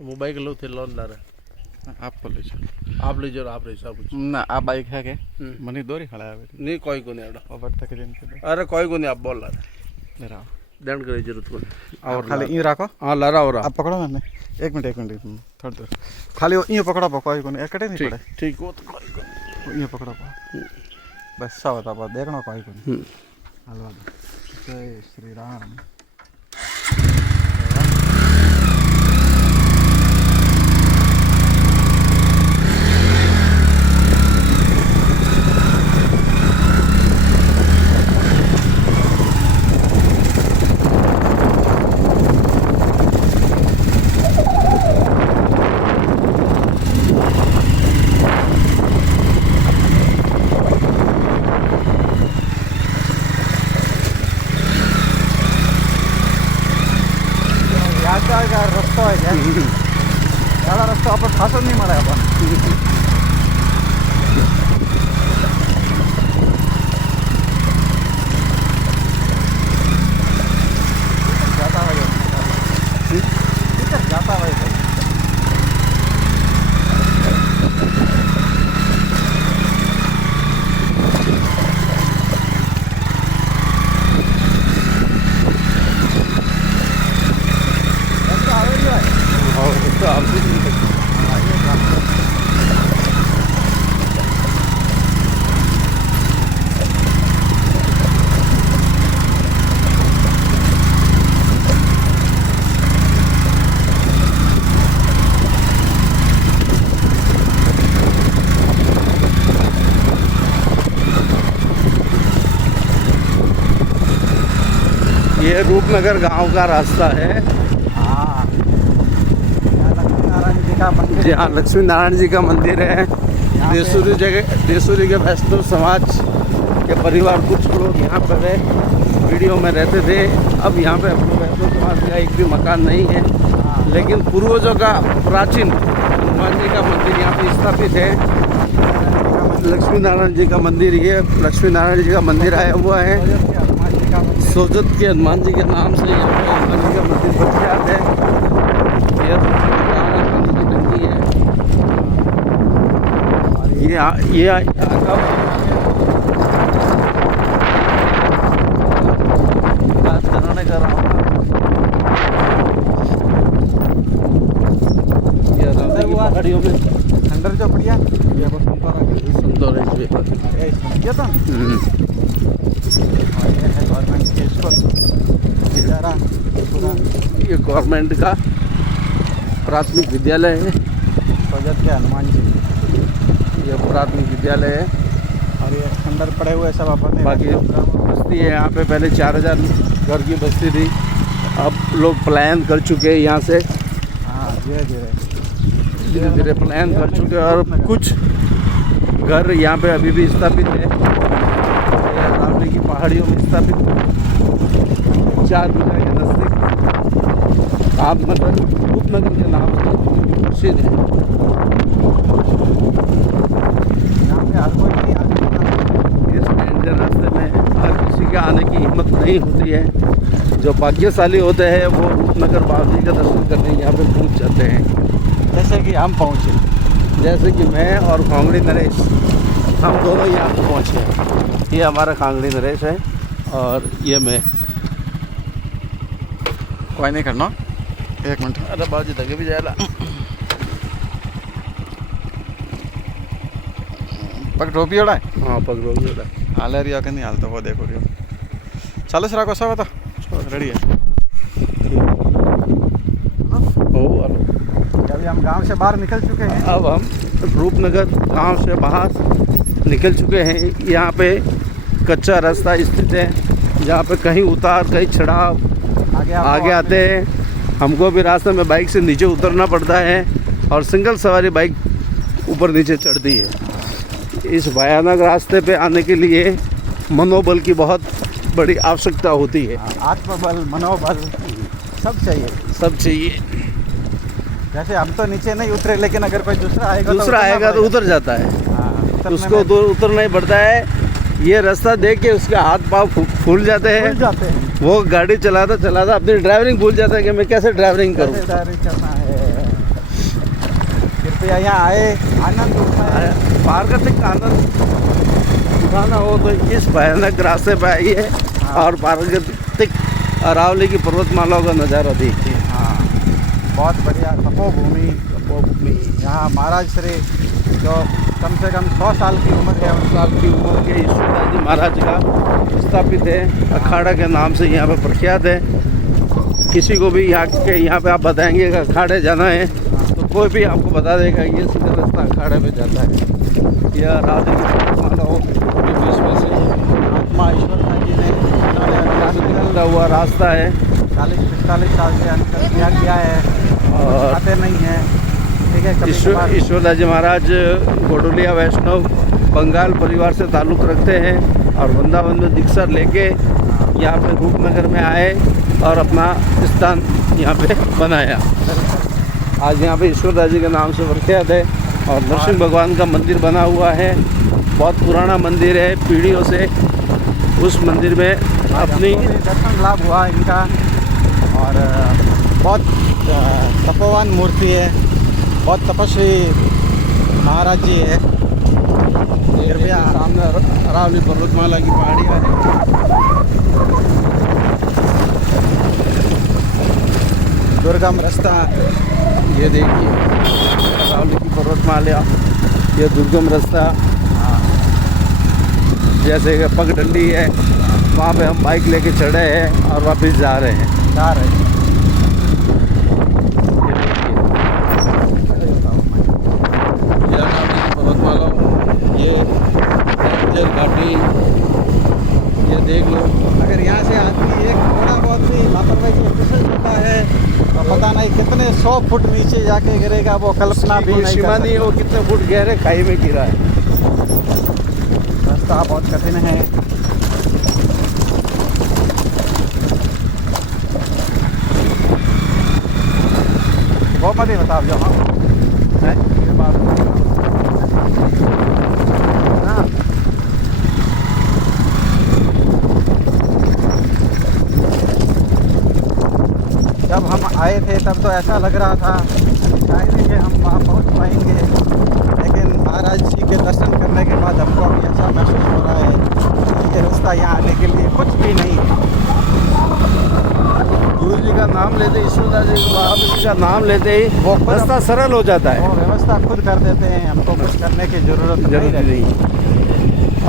Mobile लो थे loan ला रहे आपको ले चलो आप ले जाओ आप ऐसा कुछ ना आ बाइक है के मनी दोरी खड़ा है नहीं कोई को नहीं आड़ा ओवर तक दिन के अरे कोई को नहीं आप बोल रहा मेरा दंड करे जरूरत को और खाली ये रखो हाँ ला रहा हो रहा आप पकड़ो मैंने एक मिनट थोड़ी देर खाली ये पकड़ो कोई को नहीं एकटे नहीं पड़े ठीक वो तो ये पकड़ो बस सब बता बस देखना कोई को नहीं हलवा जय श्री राम रस्ता है क्या ज़्यादा रस्ता अपन खासा नहीं मरा अपन जाता है जाता है ये रूपनगर गांव का रास्ता है। हाँ लक्ष्मी नारायण जी का मंदिर जी हाँ लक्ष्मी नारायण जी का मंदिर है। देसूरी के वैष्णव समाज के परिवार कुछ लोग यहाँ पर वीडियो में रहते थे। अब यहाँ पे वैष्णव समाज का एक भी मकान नहीं है, लेकिन पूर्वजों का प्राचीन हनुमान जी का मंदिर यहाँ पे स्थापित है। लक्ष्मी नारायण जी का मंदिर, ये लक्ष्मी नारायण जी का मंदिर आया हुआ है। सोजत के हनुमान जी के नाम से यहाँ पे हनुमान जी का मंदिर प्रख्यात है। ये पानी की टंकी है। ये कराने का रहा पहाड़ियों में अंदर जो बढ़िया सुंदर है ये तो गवर्नमेंट के स्कूल ये गवर्नमेंट का प्राथमिक विद्यालय है। सोजत के हनुमान जी ये प्राथमिक विद्यालय है। और ये अंदर पड़े हुए सब अपन बाकी बस्ती है यहाँ पे। पहले 4000 घर की बस्ती थी, अब लोग पलायन कर चुके हैं यहाँ से। हाँ धीरे धीरे पलायन कर चुके हैं और कुछ घर यहाँ पे अभी भी स्थापित है। रावली की पहाड़ियों में स्थापित 4 बीघा के नज़दीक रूपनगर के नाम से प्रसिद्ध है। यहाँ पे हर कोई नहीं आता। इस डेंजर रास्ते में हर किसी के आने की हिम्मत नहीं होती है। जो भाग्यशाली होते हैं वो रूपनगर बाबा जी का दर्शन करने यहाँ पे पहुँच जाते हैं। जैसे कि हम पहुँचे, जैसे कि मैं और कांगड़ी नरेश हम दोनों यहाँ पे पहुँचे हैं। ये हमारा कांगड़ी नरेश है और ये मैं। कोई नहीं करना, एक मिनट। अरे बाजी तक भी जाएगा पग टोपी ओढ़ा है। हाँ पकड़ो भी हाल रिया के नहीं हाल तो वो देखो रियो चलो सर को सब बता रेडी है। अभी हम गांव से बाहर निकल चुके हैं। अब हम रूपनगर गांव से बाहर निकल चुके हैं। यहाँ पे कच्चा रास्ता स्थित है, जहाँ पे कहीं उतार कहीं चढ़ाव आगे आते हैं। हमको भी रास्ते में बाइक से नीचे उतरना पड़ता है और सिंगल सवारी बाइक ऊपर नीचे चढ़ती है। इस भयानक रास्ते पे आने के लिए मनोबल की बहुत बड़ी आवश्यकता होती है। आत्मबल, मनोबल सब चाहिए, सब चाहिए। जैसे हम तो नीचे नहीं उतरे, लेकिन अगर कोई दूसरा आएगा तो उतर जाता है। उसको उतरना ही पड़ता है। ये रास्ता देख के उसके हाथ पाँव फूल जाते हैं। वो गाड़ी चलाता अपनी ड्राइविंग भूल जाता है कि मैं कैसे ड्राइविंग करूँ। ड्राइविंग करना है। आप यहाँ आए, आनंद उठाए। प्राकृतिक आनंद उठाना हो तो इस भयानक रास्ते पे आइए और प्राकृतिक अरावली की पर्वतमालाओं का नज़ारा देखिए। हाँ, बहुत बढ़िया तपोभूमि। यहाँ महाराज श्री जो कम से कम 100 साल की उम्र है, 100 साल की उम्र के ईश्वरदास जी महाराज का स्थापित है, अखाड़ा के नाम से यहाँ पे प्रख्यात है। किसी को भी यहाँ पे आप बताएंगे कि अखाड़े जाना है तो कोई भी आपको बता देगा ये सीधा रास्ता अखाड़े में जाता है। यह राधे की पर्वतमालाओं के बीच में से महात्मा ईश्वरदास जी ने निकलता हुआ रास्ता है। 40-45 साल से अंतर किया है और आते नहीं हैं। ठीक है, ईश्वरदास जी महाराज गोडोलिया वैष्णव बंगाल परिवार से ताल्लुक़ रखते हैं और वृंदावन में दीक्षा लेके यहाँ पे रूपनगर में आए और अपना स्थान यहाँ पे बनाया। आज यहाँ पे ईश्वरदास जी के नाम से प्रख्यात है और नरसिंह भगवान का मंदिर बना हुआ है। बहुत पुराना मंदिर है, पीढ़ियों से उस मंदिर में अपनी दर्शन लाभ हुआ इनका और बहुत तपोवान मूर्ति है, बहुत तपस्वी महाराज जी है। कृपया सामने अरावली पर्वतमाला की पहाड़ियाँ हैं। दुर्गम रास्ता ये देखिए अरावली की पर्वतमाला, ये दुर्गम रास्ता। जैसे कि पगडंडी है, वहाँ पे हम बाइक लेके चढ़े हैं और वापस जा रहे हैं। पर्वतमाला, ये घाटी, ये देख लो। अगर यहाँ से आदमी एक थोड़ा बहुत भी लापरवाही से फिसल जाता है तो पता नहीं कितने 100 फुट नीचे जाके गिरेगा, वो कल्पना भी नहीं सीमा नहीं है वो कितने फुट गहरे खाई में गिरा है। रास्ता बहुत कठिन है। वो मत ही बताओ जो हम ये बात हाँ। जब हम आए थे तब तो ऐसा लग रहा था शायद ही हम वहाँ पहुँच पाएंगे, लेकिन महाराज जी के दर्शन करने के बाद हमको अभी ऐसा महसूस हो रहा है कि ये रास्ता यहाँ आने के लिए कुछ भी नहीं है। गुरु जी का नाम लेते, ईश्वरदास जी का नाम लेते ही वो रास्ता सरल हो जाता है। वो व्यवस्था खुद कर देते हैं, हमको कुछ करने की जरूरत नहीं।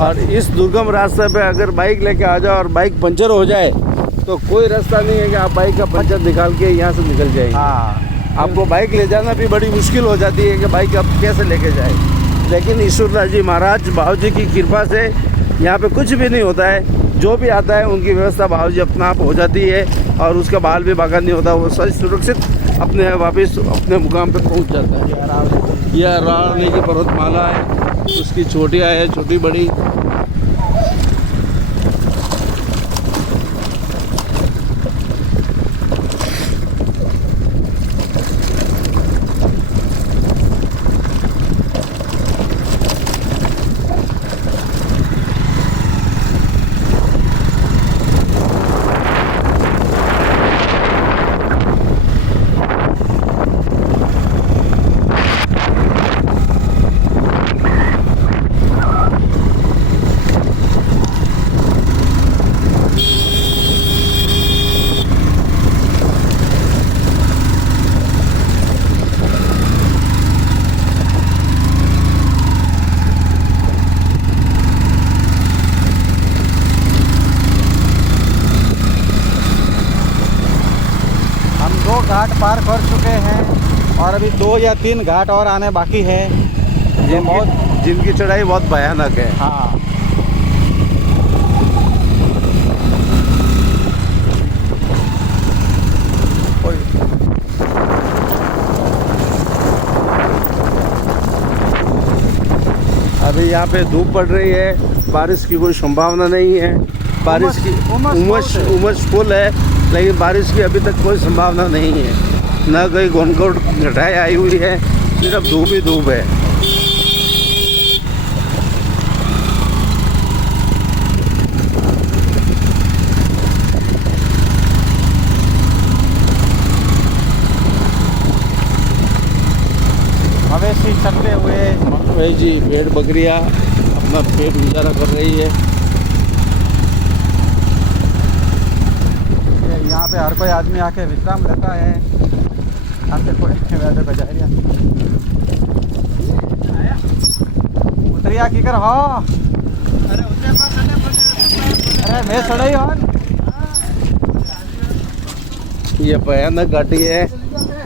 और इस दुर्गम रास्ते पे अगर बाइक लेके आ जाओ और बाइक पंचर हो जाए तो कोई रास्ता नहीं है कि आप बाइक का पंचर निकाल के यहाँ से निकल जाएंगे। हाँ, आपको बाइक ले जाना भी बड़ी मुश्किल हो जाती है कि बाइक आप कैसे लेके जाए। लेकिन ईश्वरदास जी महाराज बाबू जी की कृपा से यहाँ पे कुछ भी नहीं होता है। जो भी आता है उनकी व्यवस्था बाबू जी अपना आप हो जाती है और उसका बाल भी बाका नहीं होता, वो सही सुरक्षित अपने वापस अपने मुकाम पे पहुँच जाता है। यह अरावली की पर्वतमाला है, उसकी चोटियाँ है, छोटी बड़ी। घाट पार कर चुके हैं और अभी 2 या 3 घाट और आने बाकी है। ये बहुत जिनकी चढ़ाई बहुत भयानक है। हाँ, अभी यहाँ पे धूप पड़ रही है, बारिश की कोई संभावना नहीं है। बारिश की उमस फुल है, लेकिन बारिश की अभी तक कोई संभावना नहीं है। न कोई घनघोर घटाई आई हुई है, सिर्फ धूप ही धूप है। मवेशी पे जी भेड़ बकरियाँ अपना पेट गुजारा कर रही है। यहाँ पे हर कोई आदमी आके विश्राम लेता है। यहाँ से कोई वैसे बजाय उतरिया की कर हो। अरे मैं सड़ई हो। ये भयानक घाटी है।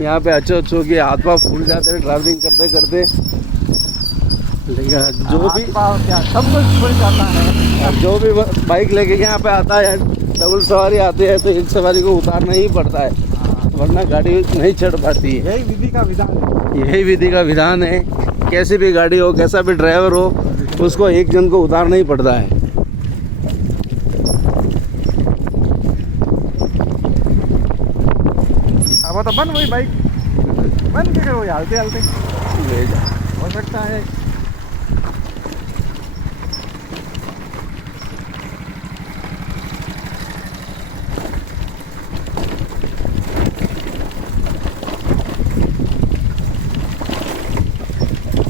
यहाँ पे अच्छो के हाथ पाँव फूल जाते हैं ट्रैवलिंग करते करते। लेकिन जो भी क्या सब कुछ फूल जाता है। जो भी बाइक लेके यहाँ पे आता है, डबल सवारी आते हैं तो एक सवारी को उतारना ही पड़ता है, वरना गाड़ी नहीं चढ़ पाती है। यही विधि का विधान है। यही विधि का विधान है। कैसी भी गाड़ी हो, कैसा भी ड्राइवर हो, उसको एक जन को उतारना ही पड़ता है। अब तो बन वही बाइक बन के करो, हालते हालते ले जा। हो सकता है।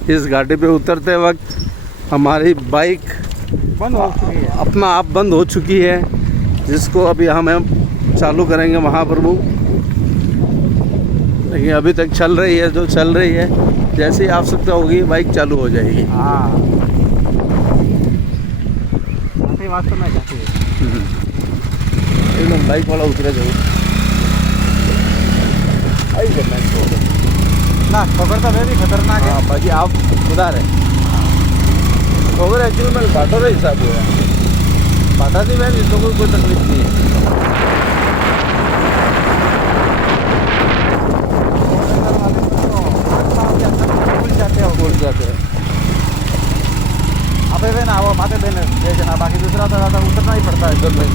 इस घाटी पे उतरते वक्त हमारी बाइक बंद हो चुकी है। अपना आप बंद हो चुकी है, जिसको अभी हम चालू करेंगे महाप्रभु। लेकिन अभी तक चल रही है, जो चल रही है। जैसे ही आवश्यकता होगी बाइक चालू हो जाएगी। हाँ वास्तव में जाती है। एकदम बाइक वाला उतरे जाओ। ना ठोकर तो भी खतरनाक है। हाँ बाकी आप उधार है ठोकर एक्चुअली मैंने बाटो का हिसाब हुआ बाटा नहीं, मैंने इसको कोई तकलीफ नहीं है। भूल जाते हैं। अबे वे ना वो माथे देने दे जना, बाकी दूसरा तो उतरना ही पड़ता है। उधर नहीं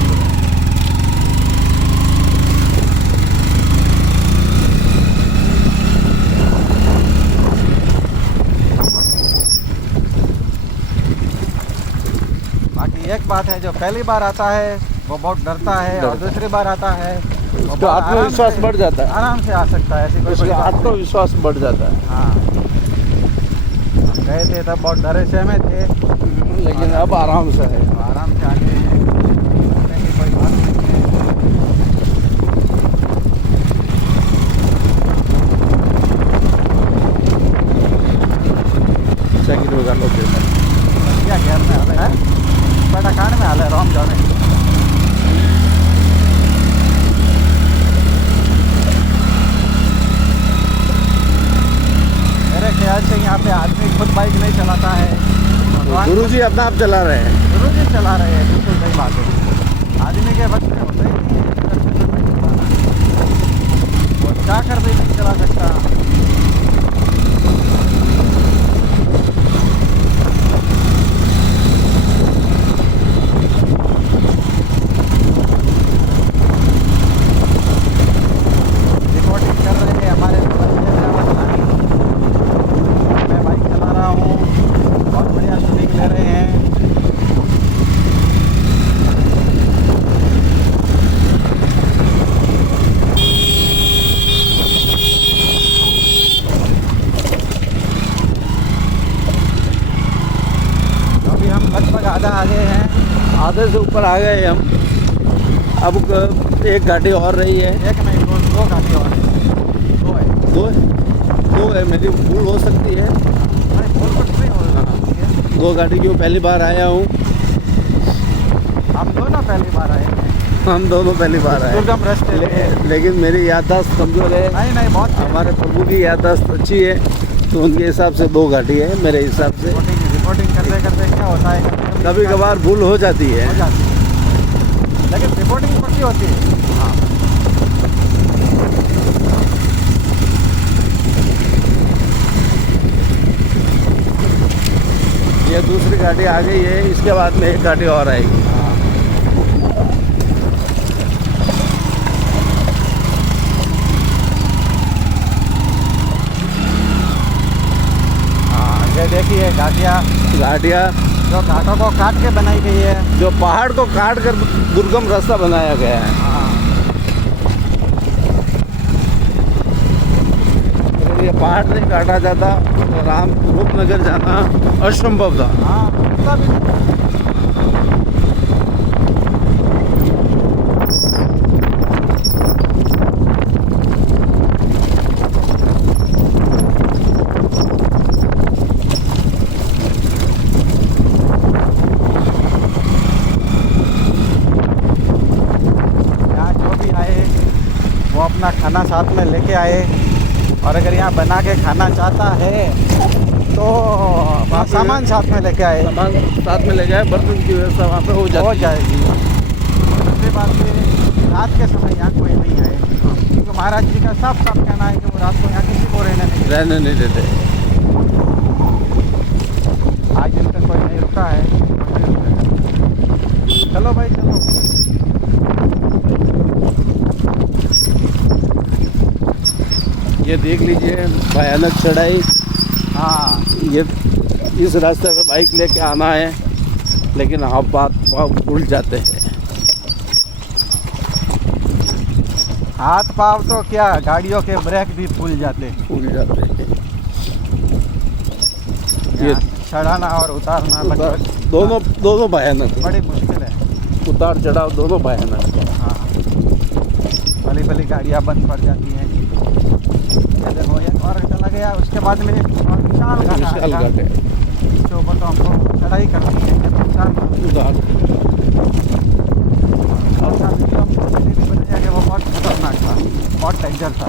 एक बात है, जो पहली बार आता है वो बहुत डरता है, और दूसरी बार आता है उसका आत्मविश्वास बढ़ जाता है। आराम से आ सकता है। ऐसी कोई उसका आत्मविश्वास बढ़ जाता है। हाँ हम गए थे तब बहुत डरे सहमे थे, लेकिन अब आराम से है। आराम से आगे कोई बात नहीं है। सेकंड में गालो क्या घेर में हाल है, बेटा कान में हाल है राम जाने। मेरे ख्याल से यहाँ पे आदमी खुद बाइक नहीं चलाता है, गुरुजी अपना आप चला रहे हैं। गुरुजी चला रहे हैं। बिल्कुल सही बात है। आदमी के बस में होता ही नहीं है, वो क्या कर भी नहीं चला सकता। आधे से ऊपर आ गए हम। अब एक गाड़ी और रही है। एक नहीं, दो गाड़ी और है। दो है, मेरी भूल हो सकती है। दो गाड़ी की पहली बार आया हूँ। हम दोनों पहली बार आए। हम दोनों पहली बार आए। दुर्गम रास्ते लेकिन मेरी याददाश्त कमजोर है। नहीं बहुत हमारे प्रभु की याददाश्त अच्छी है, तो उनके हिसाब से दो गाड़ी है। मेरे हिसाब से रिपोर्टिंग करते करते क्या होता है, कभी कभार भूल हो जाती है, लेकिन रिपोर्टिंग पक्की होती है। हाँ ये दूसरी गाड़ी आ गई है। इसके बाद में एक गाड़ी और आएगी। ये देखिए गाड़ियाँ जो घाटों को काट के बनाई गई है, जो पहाड़ को काट कर दुर्गम रास्ता बनाया गया है। अगर ये पहाड़ नहीं काटा जाता तो रूपनगर जाना असंभव था। हाँ इतना भी अपना खाना साथ में लेके आए, और अगर यहाँ बना के खाना चाहता है तो सामान साथ में लेके आए, सामान साथ में ले जाए, बर्तन की व्यवस्था वहाँ पे हो जाएगी। दूसरी बात ये रात के समय यहाँ कोई नहीं आए, क्योंकि महाराज जी का साफ साफ कहना है कि वो रात को यहाँ किसी को रहने नहीं देते। आज दिन तक कोई नहीं रुका है, चलो भाई चलो। ये देख लीजिए भयानक चढ़ाई। हाँ ये इस रास्ते पे बाइक लेके आना है, लेकिन आप बात भूल जाते हैं। हाथ पाँव तो क्या, गाड़ियों के ब्रेक भी भूल जाते हैं। ये चढ़ाना और उतारना लगभग दोनों भयानक, बड़ी मुश्किल है। उतार चढ़ाव दोनों भयानक। हाँ भली भली गाड़ियाँ बंद पड़ जाती हैं। देखो ये और चला गया, उसके बाद में विशाल घाट है, इसके ऊपर तो हमको चढ़ाई करनी है। वो बहुत खतरनाक था, बहुत डेंजर था,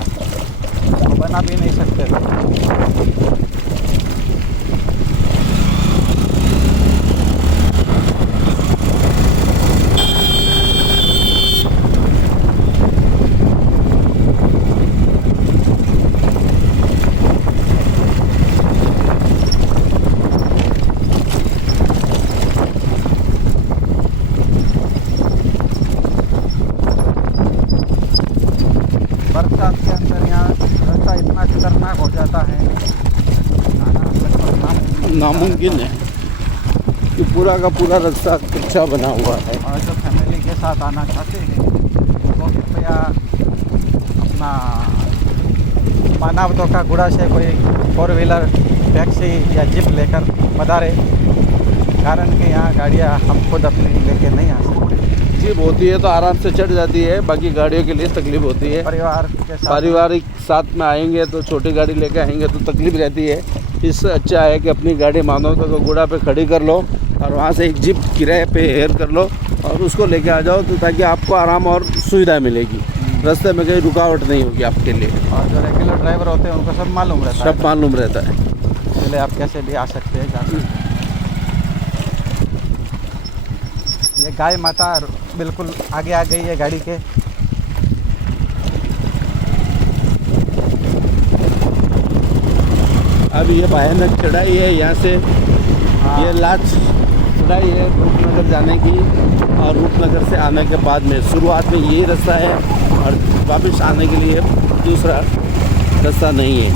तो बना भी नहीं सकते थे। बरसात के अंदर यहाँ रास्ता इतना खतरनाक हो जाता है, नामुमकिन है कि पूरा का पूरा रास्ता कच्चा बना हुआ है। और जो फैमिली के साथ आना चाहते हैं वो कृपया अपना मानवता का गुड़ा से कोई 4 व्हीलर टैक्सी या जिप लेकर पधारे, कारण कि यहाँ गाड़ियाँ हम खुद अपनी लेके नहीं आ सकते। जीप होती है तो आराम से चढ़ जाती है, बाकी गाड़ियों के लिए तकलीफ होती है। परिवार के साथ पारिवारिक साथ में आएंगे तो छोटी गाड़ी लेके आएंगे तो तकलीफ रहती है। इससे अच्छा है कि अपनी गाड़ी मानवता को गुड़ा पे खड़ी कर लो और वहाँ से एक जिप किराए पे हेयर कर लो और उसको लेके आ जाओ, तो ताकि आपको आराम और सुविधा मिलेगी, रास्ते में कहीं रुकावट नहीं होगी आपके लिए। और जो रेगुलर ड्राइवर होते हैं उनको सब मालूम रहता है, सब मालूम रहता है, इसलिए आप कैसे भी आ सकते हैं, जा सकते हैं। ये गाय माता बिल्कुल आगे आ गई है गाड़ी के। अब ये भयानक चढ़ाई है यहाँ से। ये लास्ट चढ़ाई है रूपनगर जाने की, और रूपनगर से आने के बाद में शुरुआत में यही रास्ता है और वापस आने के लिए दूसरा रास्ता नहीं है।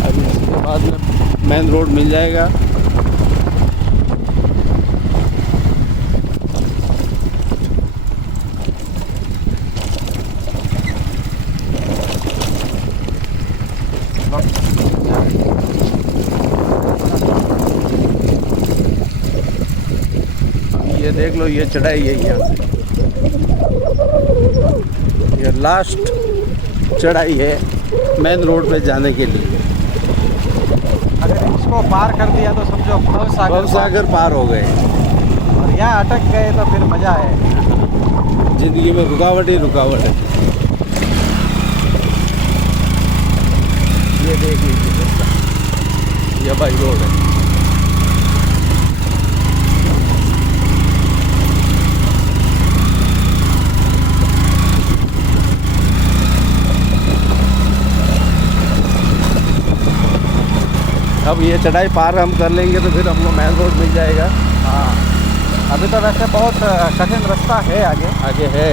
अब इसके बाद में मेन रोड मिल जाएगा। ये देख लो, ये चढ़ाई है यहाँ से, ये लास्ट चढ़ाई है मेन रोड पे जाने के लिए। अगर इसको पार कर दिया तो समझो भवसागर पार हो गए, और यहाँ अटक गए तो फिर मज़ा है। जिंदगी में रुकावट ही रुकावट है। ये देख लीजिए रास्ता, ये भाई रोड है। अब ये चढ़ाई पार हम कर लेंगे तो फिर हमको मेन रोड मिल जाएगा। हाँ अभी तो वैसे बहुत कठिन रास्ता है आगे है।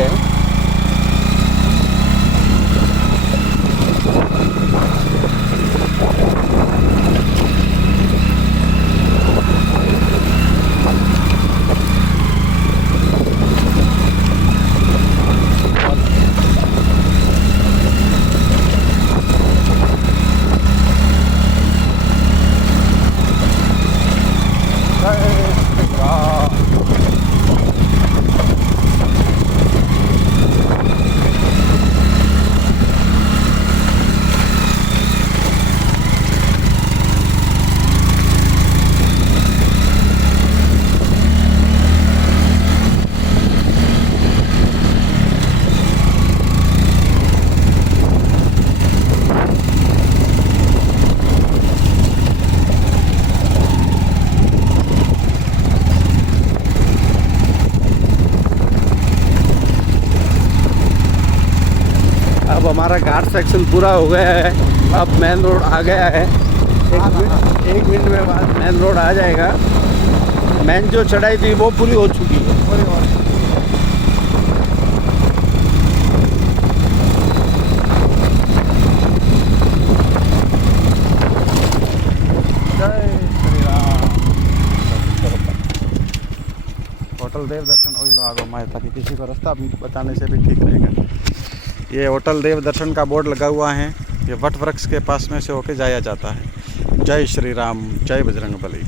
हमारा घाट सेक्शन पूरा हो गया है, अब मेन रोड आ गया है। एक मिनट में बाद मेन रोड आ जाएगा। मेन जो चढ़ाई थी वो पूरी हो चुकी है। होटल देव दर्शन वही लो आगो माए, ताकि किसी को रास्ता बताने से भी ठीक रहेगा। ये होटल देव दर्शन का बोर्ड लगा हुआ है। ये वट वृक्ष के पास में से होके जाया जाता है। जय श्री राम, जय बजरंग बली।